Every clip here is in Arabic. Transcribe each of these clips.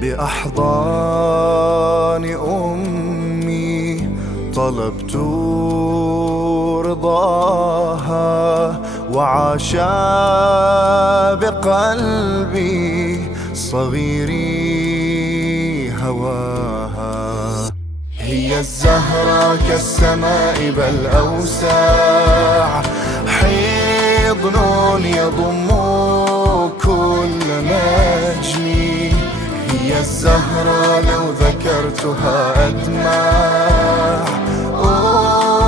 بأحضان أمي طلبت رضاها، وعاشا بقلبي صغيري هواها. هي الزهرة كالسماء بل أوسع، حضن يضم كل نجمي. هي الزهرة لو ذكرتها أدمع،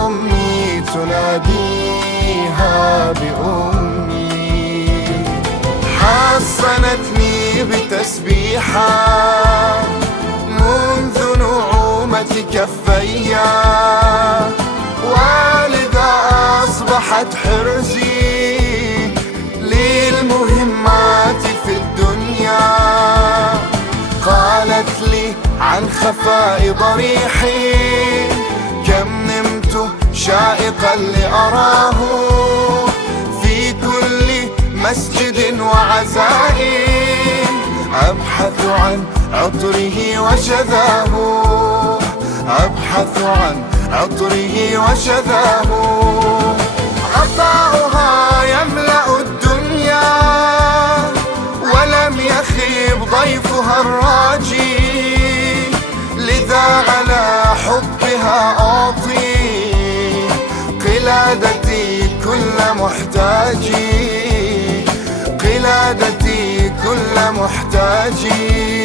أمي تناديها بأمي. حصنتني بتسبيحة منذ نعومة كفيا، ولذا أصبحت حرزي للمهمات في الدنيا. قالت لي عن خفاء ضريحي، كم نمت شائقا لأراه في كل مسجد وعزائم، أبحث عن عطره وشذاه، أبحث عن عطره وشذاه. عطاؤها يملأ الدنيا، ولم يخيب ضيفها الراجي، لذا على حبها أعطي قلادتي كل محتاجي، قلادتي كل محتاجي.